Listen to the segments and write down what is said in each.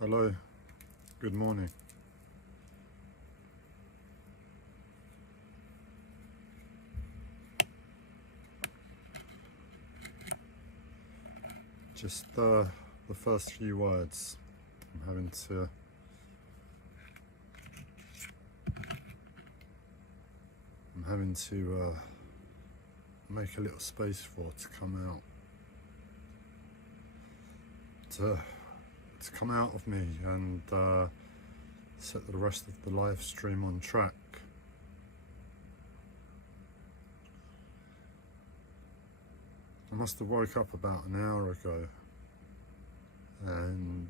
Hello, good morning. Just the first few words. I'm having to make a little space for to come out. To come out of me and set the rest of the live stream on track. I must have woke up about an hour ago and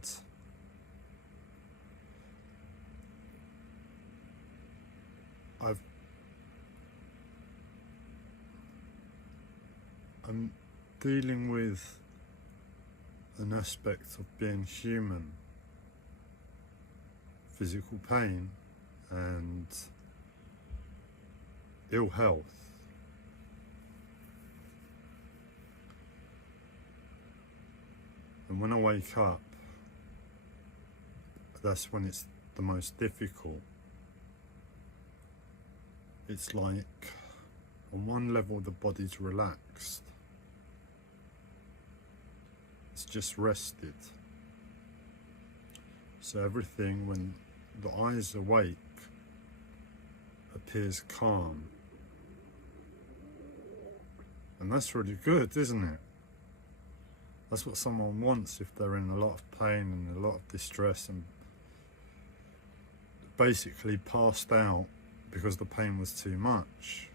I'm dealing with an aspect of being human, physical pain and ill health. And when I wake up, that's when it's the most difficult. It's like, on one level the body's relaxed. It's just rested. So everything, when the eyes awake, appears calm. And that's really good, isn't it? That's what someone wants if they're in a lot of pain and a lot of distress and basically passed out because the pain was too much.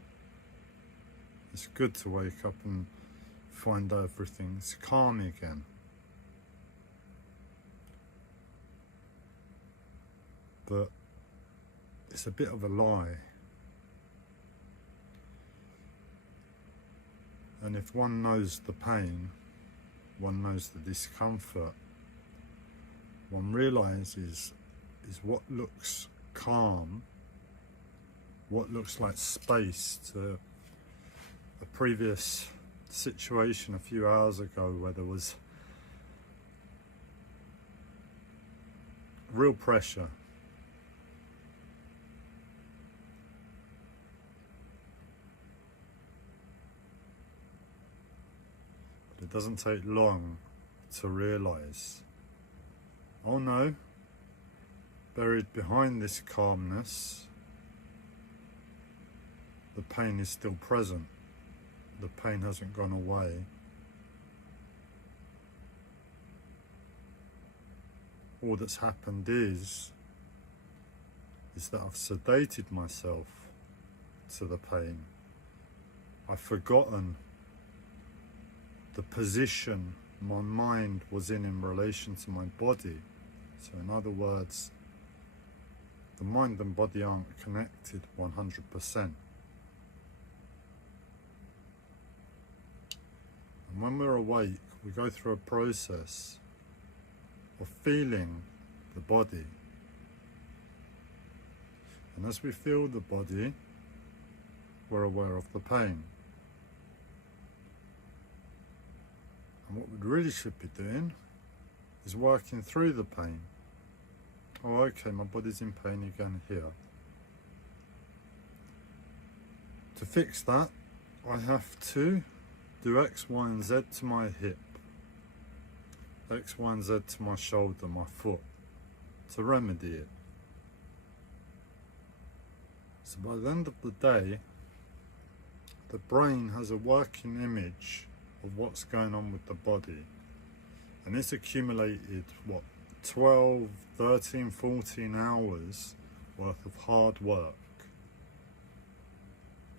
It's good to wake up and find everything's calm again. But it's a bit of a lie. And if one knows the pain, one knows the discomfort, one realizes is what looks calm, what looks like space to a previous situation a few hours ago where there was real pressure. It doesn't take long to realize, oh no, buried behind this calmness, the pain is still present. The pain hasn't gone away. All that's happened is that I've sedated myself to the pain. I've forgotten the position my mind was in relation to my body. So in other words, the mind and body aren't connected 100%. And when we're awake, we go through a process of feeling the body. And as we feel the body, we're aware of the pain. And what we really should be doing is working through the pain. Oh, okay, my body's in pain again here. To fix that, I have to do X, Y, and Z to my hip, X, Y, and Z to my shoulder, my foot, to remedy it. So by the end of the day, the brain has a working image of what's going on with the body, and it's accumulated 12, 13, 14 hours worth of hard work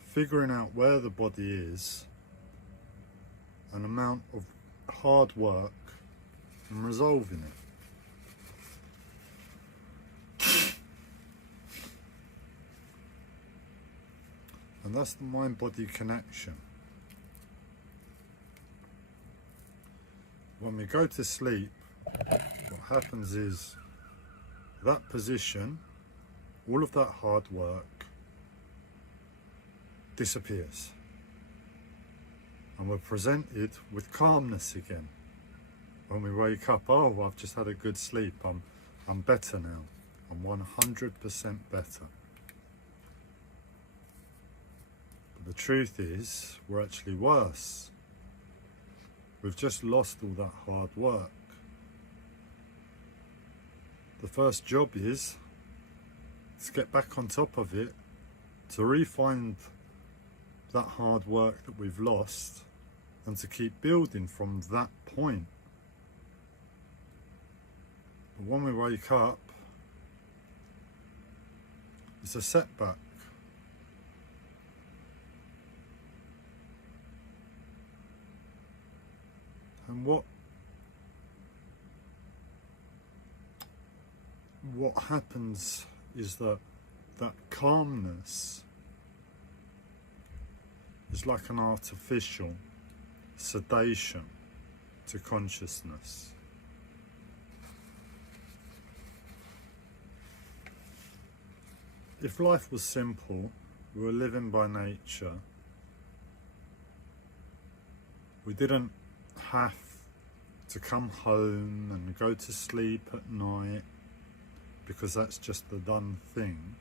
figuring out where the body is, an amount of hard work and resolving it. And that's the mind-body connection. When we go to sleep, what happens is that position, all of that hard work disappears. And we're presented with calmness again. When we wake up, oh, I've just had a good sleep. I'm I'm better now. I'm 100% better. But the truth is, we're actually worse. We've just lost all that hard work. The first job is to get back on top of it, to re-find that hard work that we've lost, and to keep building from that point. But when we wake up, it's a setback. And what happens is that calmness is like an artificial sedation to consciousness. If life was simple, we were living by nature, we didn't have to come home and go to sleep at night because that's just the done thing.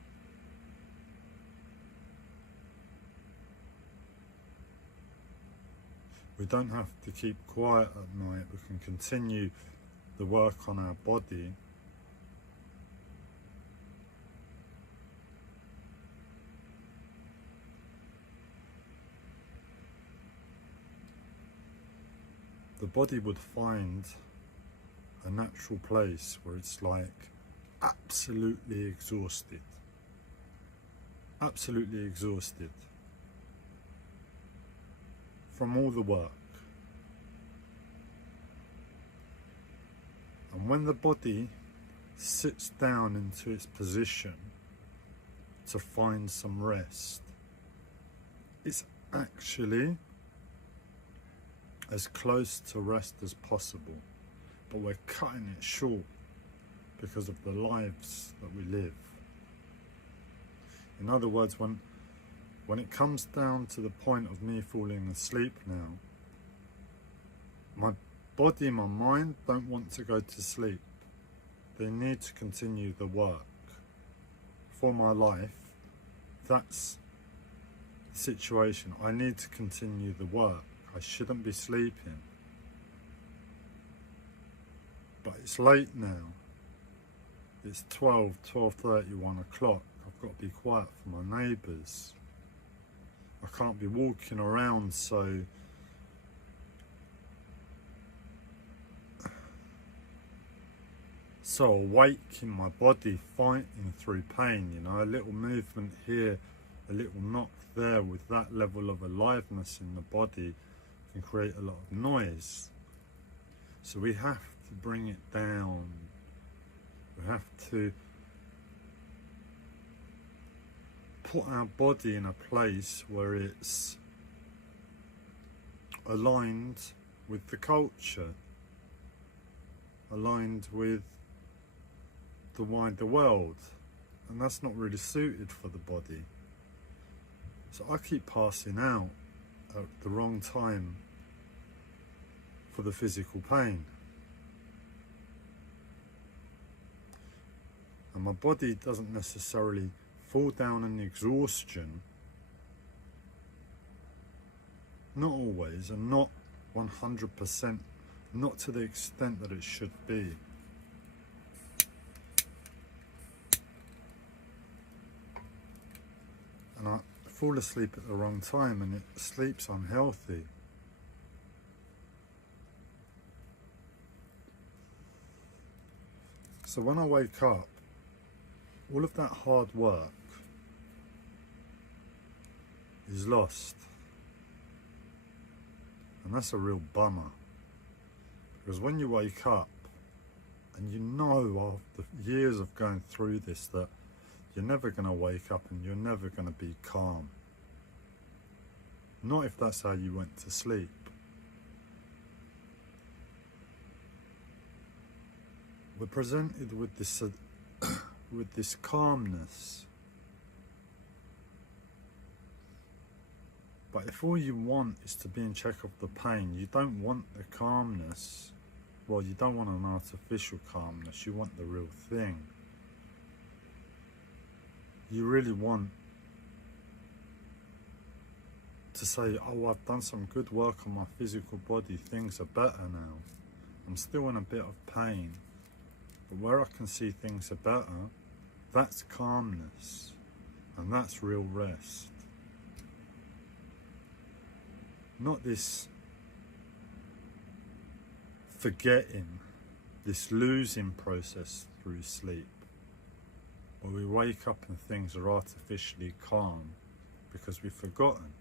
We don't have to keep quiet at night, we can continue the work on our body. The body would find a natural place where it's like absolutely exhausted. Absolutely exhausted from all the work. And when the body sits down into its position to find some rest, it's actually as close to rest as possible, but we're cutting it short because of the lives that we live. In other words, when it comes down to the point of me falling asleep now, my body and my mind don't want to go to sleep. They need to continue the work. For my life, that's the situation. I need to continue the work. I shouldn't be sleeping. But it's late now. It's 12:30, 1 o'clock. I've got to be quiet for my neighbours. I can't be walking around so awake in my body, fighting through pain, you know, a little movement here, a little knock there with that level of aliveness in the body can create a lot of noise. So we have to bring it down. We have to put our body in a place where it's aligned with the culture, aligned with the wider world, and that's not really suited for the body. So I keep passing out at the wrong time for the physical pain. And my body doesn't necessarily fall down in exhaustion, not always, and not 100%, not to the extent that it should be. And I fall asleep at the wrong time, and it sleeps unhealthy. So when I wake up, all of that hard work is lost. And that's a real bummer. Because when you wake up, and you know after years of going through this that you're never going to wake up and you're never going to be calm. Not if that's how you went to sleep. We're presented with this with this calmness. But if all you want is to be in check of the pain, you don't want the calmness. well, you don't want an artificial calmness, you want the real thing. You really want to say, oh, I've done some good work on my physical body, things are better now. I'm still in a bit of pain, but where I can see things are better, that's calmness, and that's real rest. Not this forgetting, this losing process through sleep, where we wake up and things are artificially calm because we've forgotten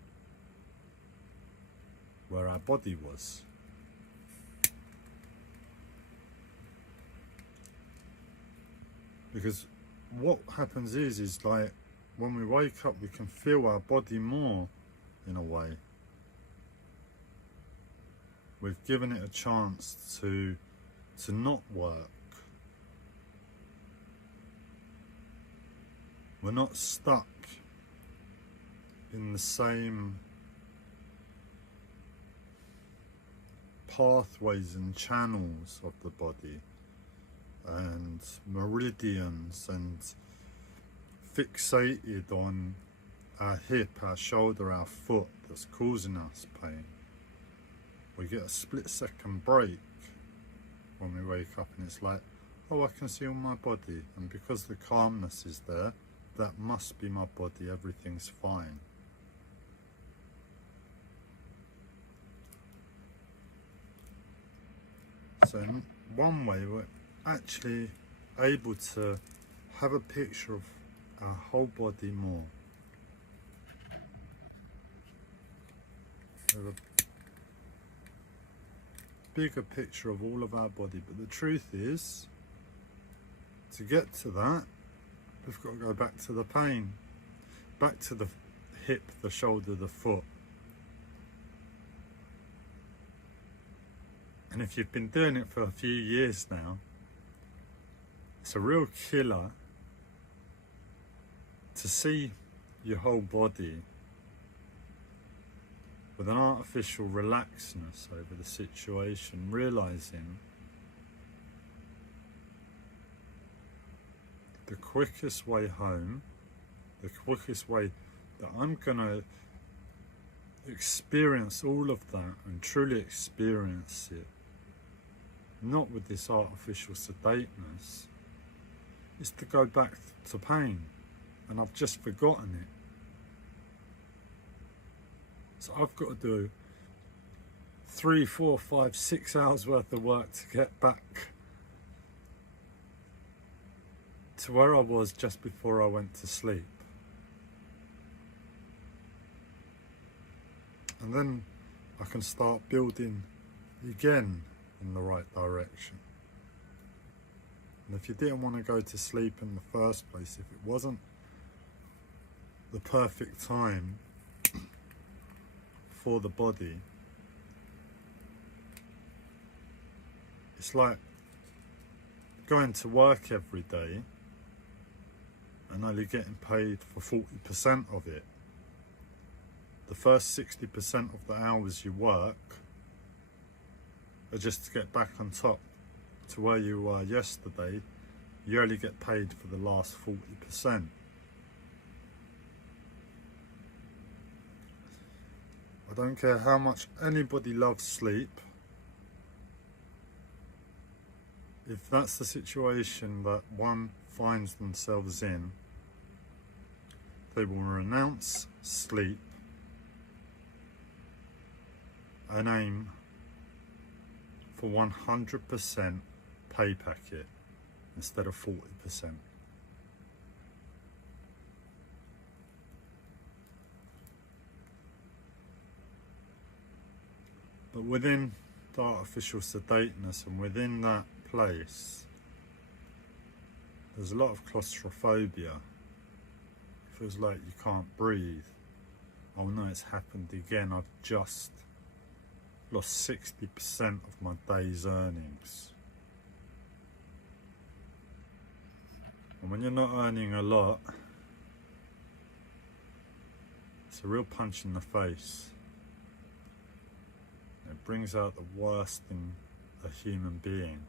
where our body was. Because what happens is like when we wake up, we can feel our body more in a way. We've given it a chance to not work. We're not stuck in the same pathways and channels of the body and meridians and fixated on our hip, our shoulder, our foot that's causing us pain. We get a split-second break when we wake up and it's like, oh, I can see all my body, and because the calmness is there, that must be my body, everything's fine. So in one way we're actually able to have a picture of our whole body more. Have a bigger picture of all of our body, but the truth is, to get to that, we've got to go back to the pain, back to the hip, the shoulder, the foot. And if you've been doing it for a few years now, it's a real killer to see your whole body with an artificial relaxedness over the situation, realizing the quickest way home, the quickest way that I'm gonna experience all of that and truly experience it, not with this artificial sedateness, is to go back to pain, and I've just forgotten it. So I've got to do 3, 4, 5, 6 hours worth of work to get back to where I was just before I went to sleep. And then I can start building again in the right direction. And if you didn't want to go to sleep in the first place, if it wasn't the perfect time for the body, it's like going to work every day and only getting paid for 40% of it. The first 60% of the hours you work are just to get back on top to where you were yesterday. You only get paid for the last 40%. I don't care how much anybody loves sleep. If that's the situation that one finds themselves in, they will renounce sleep and aim for 100% pay packet instead of 40%. But within the artificial sedateness and within that place, there's a lot of claustrophobia. It feels like you can't breathe. Oh no, it's happened again. I've just lost 60% of my day's earnings. And when you're not earning a lot, it's a real punch in the face. It brings out the worst in a human being,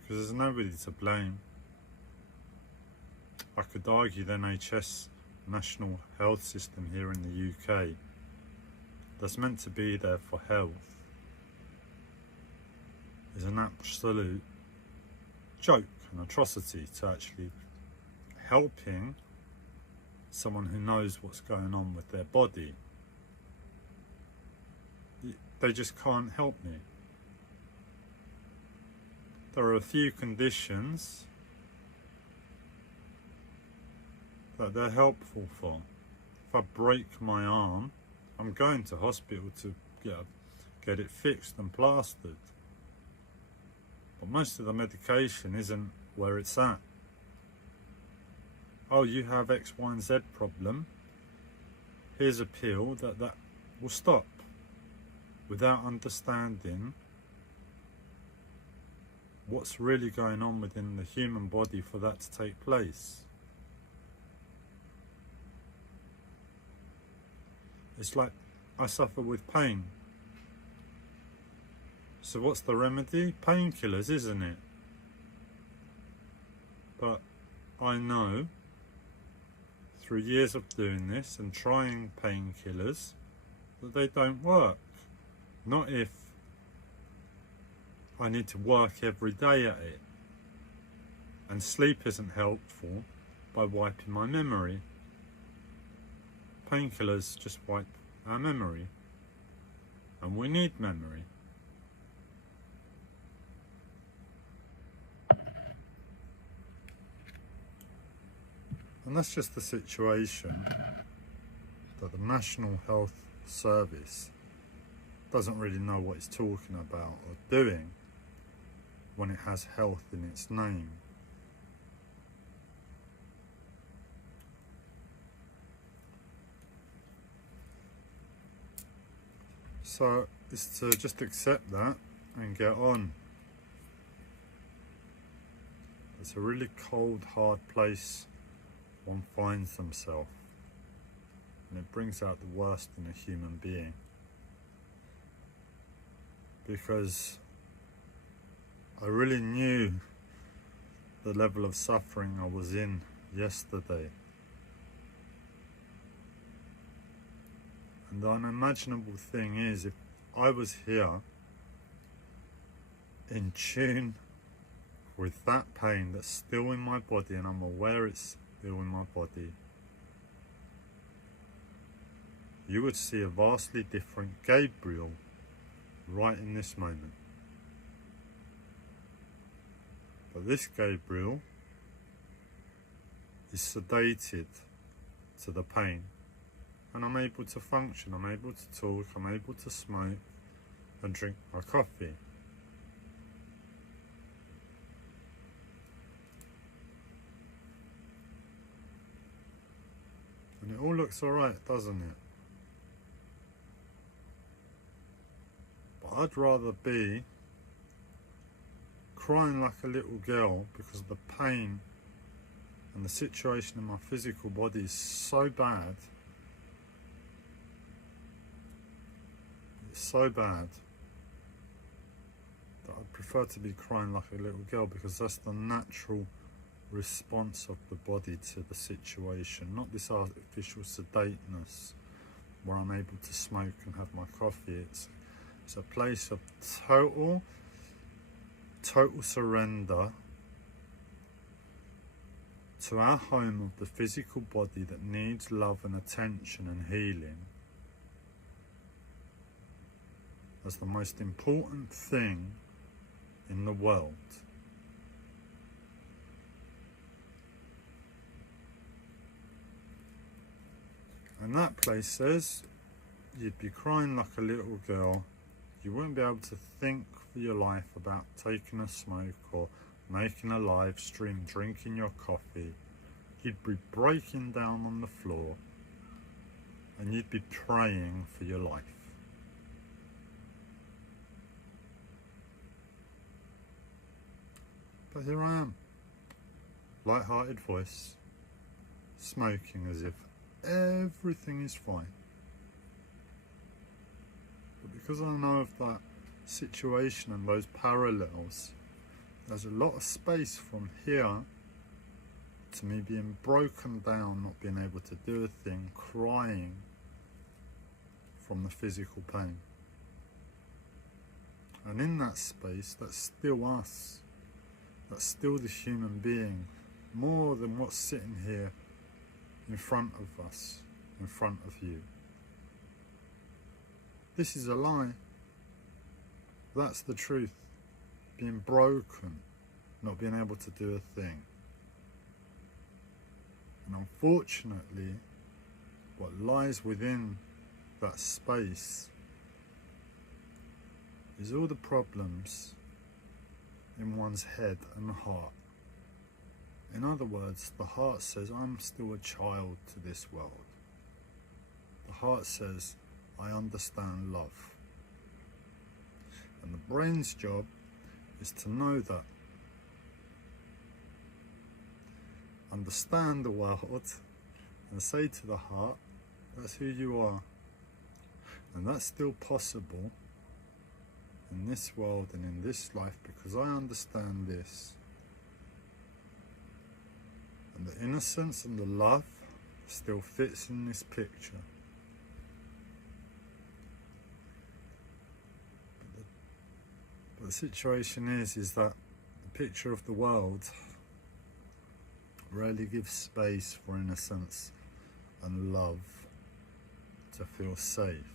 because there's nobody to blame. I could argue the NHS, National Health System here in the UK, that's meant to be there for health, is an absolute joke, an atrocity to actually helping someone who knows what's going on with their body. They just can't help me. There are a few conditions that they're helpful for. If I break my arm, I'm going to hospital to get it fixed and plastered. But most of the medication isn't where it's at. Oh, you have X, Y, and Z problem. Here's a pill that will stop, without understanding what's really going on within the human body for that to take place. It's like I suffer with pain. So what's the remedy? Painkillers, isn't it? But I know through years of doing this and trying painkillers that they don't work. Not if I need to work every day at it. And sleep isn't helpful by wiping my memory. Painkillers just wipe our memory. And we need memory. And that's just the situation that the National Health Service doesn't really know what it's talking about or doing when it has health in its name. So it's to just accept that and get on. It's a really cold, hard place one finds themselves, and it brings out the worst in a human being, because I really knew the level of suffering I was in yesterday, and the unimaginable thing is, if I was here in tune with that pain that's still in my body, and I'm aware it's still in my body, you would see a vastly different Gabriel right in this moment. But this Gabriel is sedated to the pain, and I'm able to function, I'm able to talk, I'm able to smoke and drink my coffee. And it all looks alright, doesn't it? But I'd rather be crying like a little girl because the pain and the situation in my physical body is so bad. It's so bad that I'd prefer to be crying like a little girl, because that's the natural response of the body to the situation, not this artificial sedateness where I'm able to smoke and have my coffee. It's a place of total surrender to our home of the physical body that needs love and attention and healing as the most important thing in the world. And that place says you'd be crying like a little girl. You wouldn't be able to think for your life about taking a smoke or making a live stream, drinking your coffee. You'd be breaking down on the floor and you'd be praying for your life. But here I am, light-hearted voice, smoking as if everything is fine. But because I know of that situation and those parallels, there's a lot of space from here to me being broken down, not being able to do a thing, crying from the physical pain. And in that space, that's still us. That's still the human being, more than what's sitting here in front of us, in front of you. This is a lie. That's the truth. Being broken, not being able to do a thing. And unfortunately, what lies within that space is all the problems in one's head and heart. In other words, the heart says, I'm still a child to this world. The heart says, I understand love. And the brain's job is to know that. Understand the world and say to the heart, that's who you are. And that's still possible in this world and in this life because I understand this. And the innocence and the love still fits in this picture. But the situation is that the picture of the world rarely gives space for innocence and love to feel safe.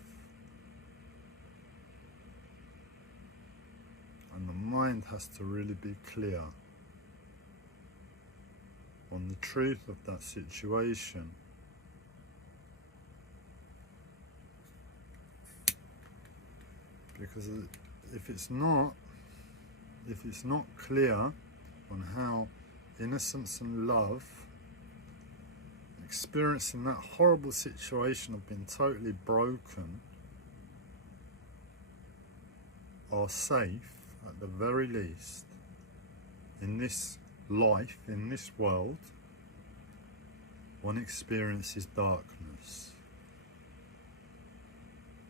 And the mind has to really be clear on the truth of that situation. Because if it's not clear on how innocence and love, experiencing that horrible situation of being totally broken, are safe at the very least in this life, in this world, one experiences darkness.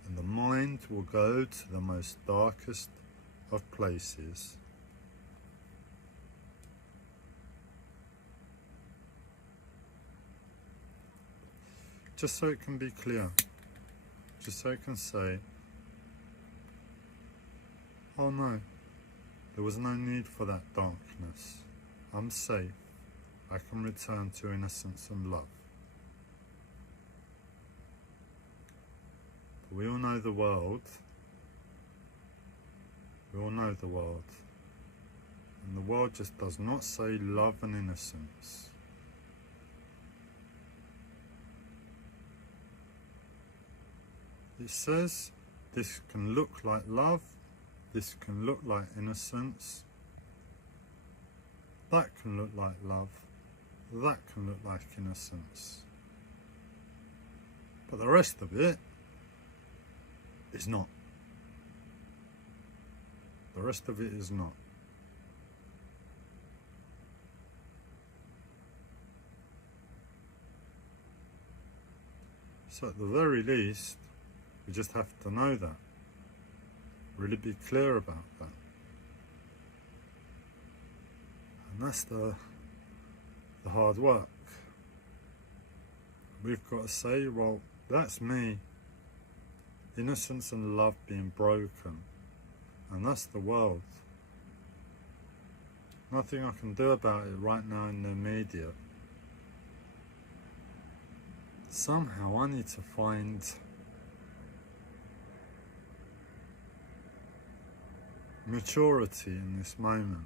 And the mind will go to the most darkest of places. Just so it can be clear, just so it can say, oh no, there was no need for that darkness. I'm safe. I can return to innocence and love. But we all know the world. We all know the world. And the world just does not say love and innocence. It says this can look like love, this can look like innocence, that can look like love, that can look like innocence. But the rest of it is not. The rest of it is not. So at the very least, we just have to know that. Really be clear about that. And that's the hard work. We've got to say, well, that's me. Innocence and love being broken. And that's the world. Nothing I can do about it right now in the media. Somehow I need to find maturity in this moment.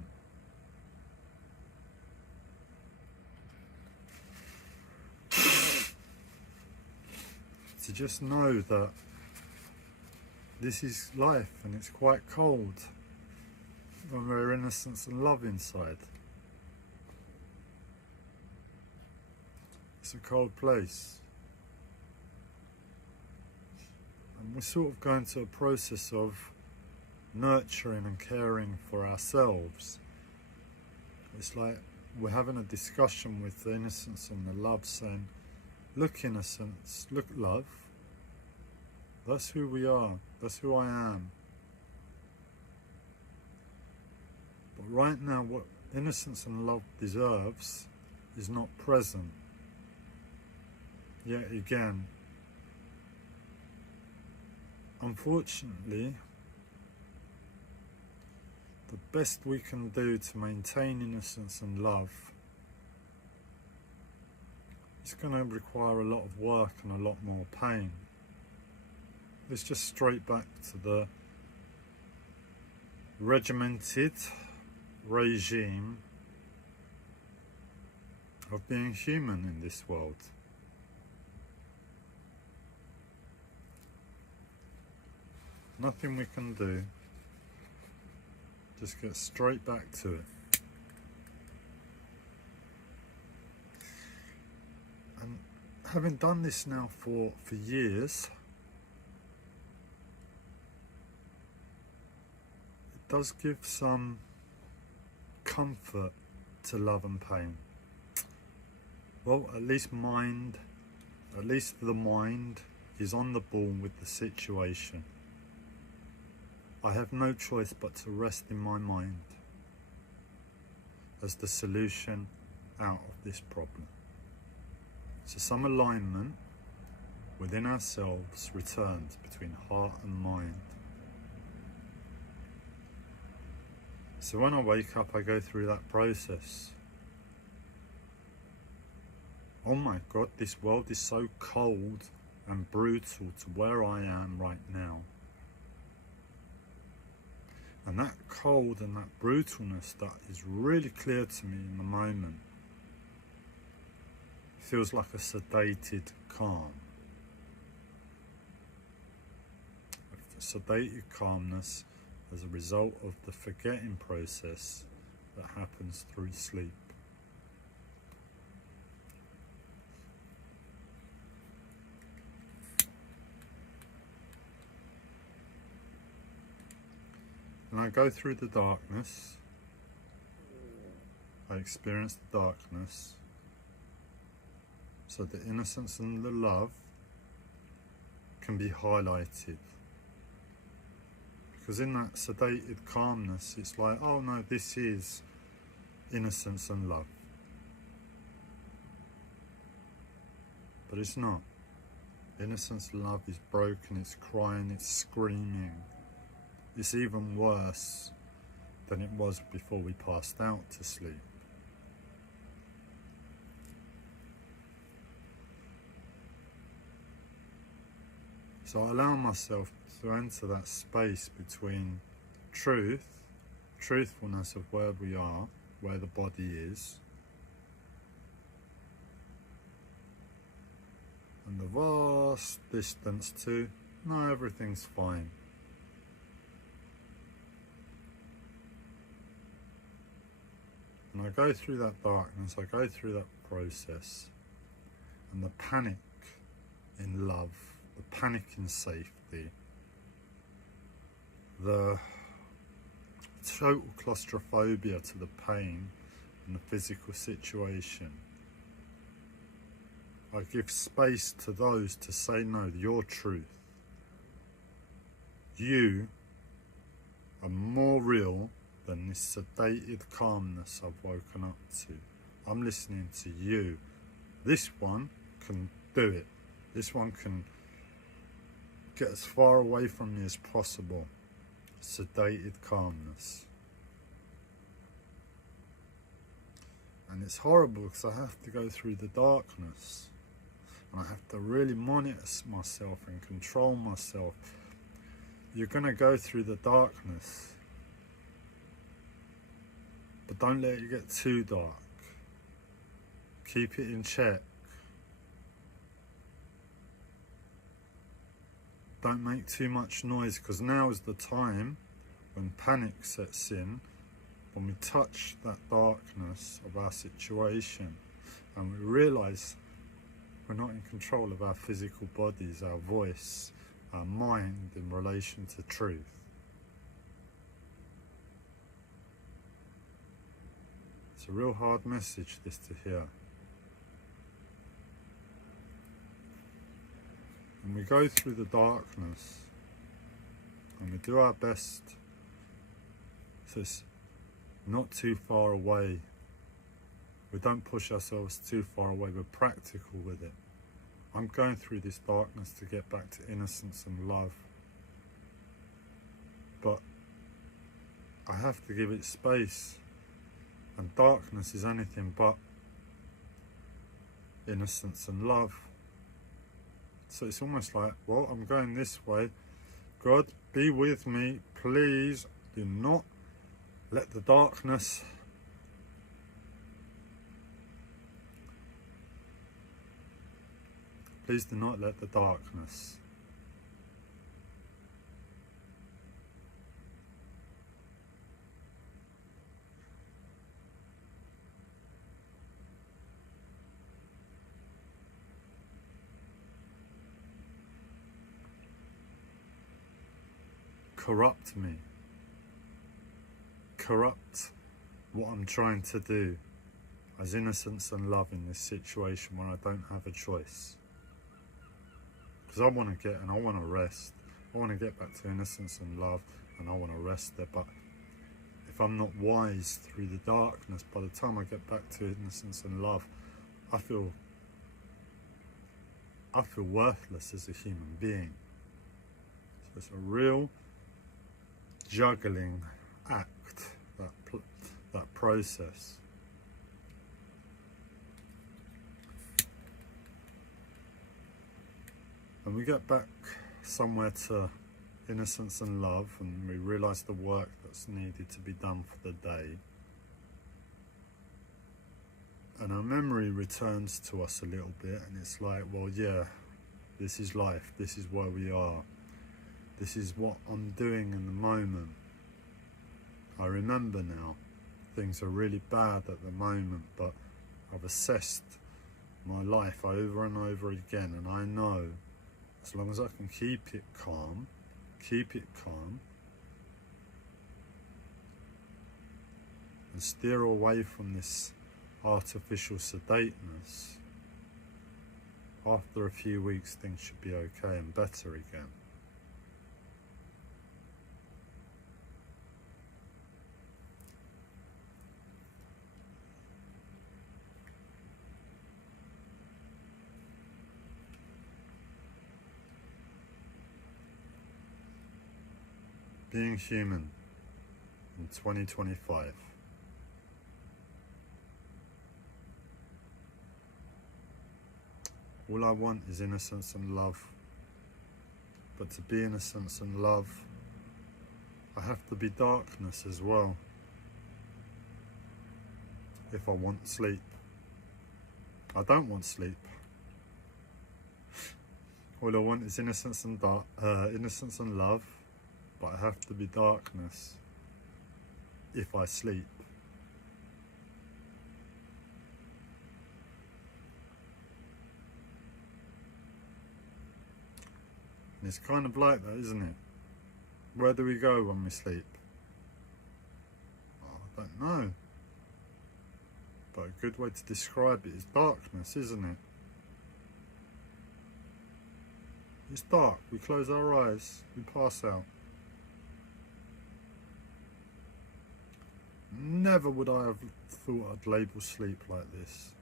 To just know that this is life and it's quite cold when we're innocence and love inside. It's a cold place. And we're sort of going through a process of nurturing and caring for ourselves. It's like we're having a discussion with the innocence and the love, saying, look innocence, look love, that's who we are, that's who I am. But right now, what innocence and love deserves is not present. Yet again, unfortunately, the best we can do to maintain innocence and love is going to require a lot of work and a lot more pain. It's just straight back to the regimented regime of being human in this world. Nothing we can do, just get straight back to it. And having done this now for years, it does give some comfort to love and pain. Well, at least the mind is on the ball with the situation. I have no choice but to rest in my mind as the solution out of this problem. So some alignment within ourselves returns between heart and mind. So when I wake up, I go through that process. Oh my God, this world is so cold and brutal to where I am right now. And that cold and that brutalness that is really clear to me in the moment feels like a sedated calm. A sedated calmness as a result of the forgetting process that happens through sleep. And I go through the darkness, I experience the darkness, so the innocence and the love can be highlighted. Because in that sedated calmness, it's like, oh no, this is innocence and love. But it's not. Innocence and love is broken, it's crying, it's screaming. It's even worse than it was before we passed out to sleep. So I allow myself to enter that space between truthfulness of where we are, where the body is, and the vast distance to, no, everything's fine. And I go through that darkness, I go through that process, and the panic in love, the panic in safety, the total claustrophobia to the pain and the physical situation. I give space to those to say, no, your truth. You are more real than this sedated calmness I've woken up to. I'm listening to you. This one can do it. This one can get as far away from me as possible. Sedated calmness. And it's horrible because I have to go through the darkness. And I have to really monitor myself and control myself. You're going to go through the darkness. But don't let it get too dark. Keep it in check. Don't make too much noise, because now is the time when panic sets in, when we touch that darkness of our situation and we realise we're not in control of our physical bodies, our voice, our mind in relation to truth. It's a real hard message, this, to hear. And we go through the darkness and we do our best to not too far away. We don't push ourselves too far away, we're practical with it. I'm going through this darkness to get back to innocence and love. But I have to give it space. And darkness is anything but innocence and love. So it's almost like, well, I'm going this way. God, be with me. Please do not let the darkness please do not let the darkness corrupt me, corrupt what I'm trying to do as innocence and love in this situation where I don't have a choice. Because I want to I want to rest. I want to get back to innocence and love, and I want to rest there. But if I'm not wise through the darkness, by the time I get back to innocence and love, I feel worthless as a human being. So it's a real juggling act, that process. And we get back somewhere to innocence and love, and we realise the work that's needed to be done for the day. And our memory returns to us a little bit, and it's like, well, yeah, this is life, this is where we are. This is what I'm doing in the moment. I remember now, things are really bad at the moment, but I've assessed my life over and over again, and I know as long as I can keep it calm, and steer away from this artificial sedateness, after a few weeks things should be okay and better again. Being human in 2025. All I want is innocence and love. But to be innocence and love, I have to be darkness as well. If I want sleep. I don't want sleep. All I want is innocence and innocence and love. But I have to be darkness if I sleep. And it's kind of like that, isn't it? Where do we go when we sleep? Oh, I don't know. But a good way to describe it is darkness, isn't it? It's dark, we close our eyes, we pass out. Never would I have thought I'd label sleep like this.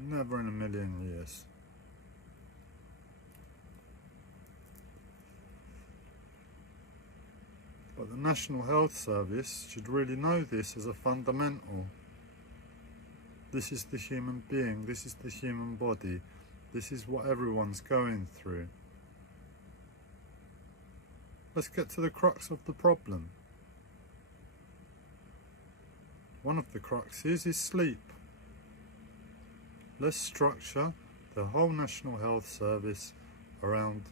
Never in a million years. But the National Health Service should really know this as a fundamental. This is the human being, this is the human body, this is what everyone's going through. Let's get to the crux of the problem. One of the cruxes is sleep. Let's structure the whole National Health Service around,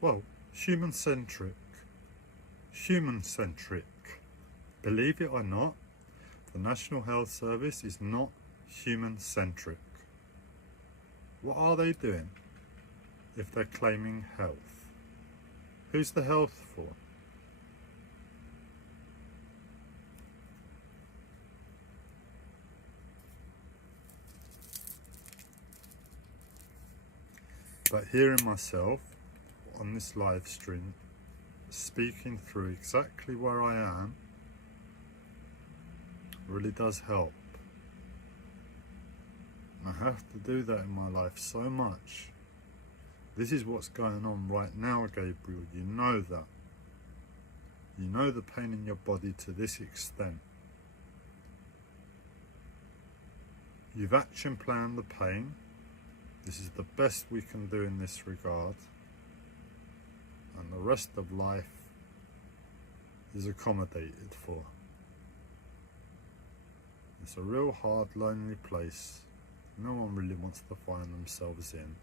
well, human-centric. Human-centric. Believe it or not, the National Health Service is not human-centric. What are they doing if they're claiming health? Who's the health for? But hearing myself on this live stream, speaking through exactly where I am, It really does help. And I have to do that in my life so much. This is what's going on right now, Gabriel. You know that. You know the pain in your body to this extent. You've action planned the pain. This is the best we can do in this regard. And the rest of life is accommodated for. It's a real hard, lonely place. No one really wants to find themselves in.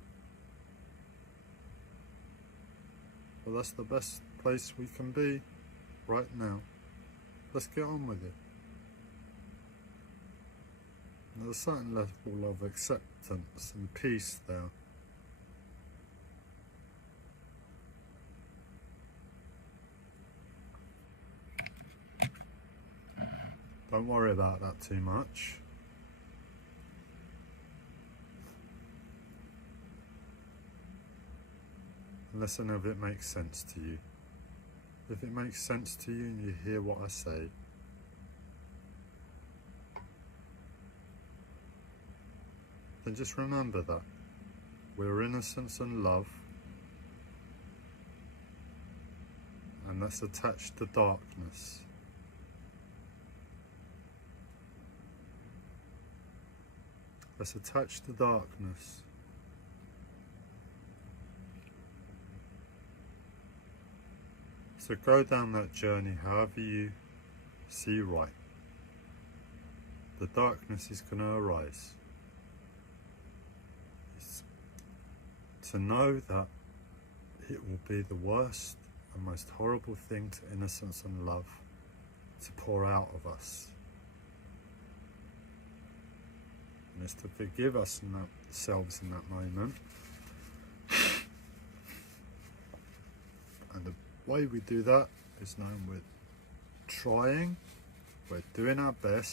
But that's the best place we can be right now. Let's get on with it. There's a certain level of acceptance and peace there. Don't worry about that too much. Unless any of it makes sense to you. If it makes sense to you and you hear what I say, then just remember that we're innocence and love, and that's attached to darkness. That's attached to darkness. So go down that journey however you see right. The darkness is going to arise. It's to know that it will be the worst and most horrible thing to innocence and love to pour out of us. And it's to forgive ourselves in that moment. And the way we do that is knowing we're trying, we're doing our best,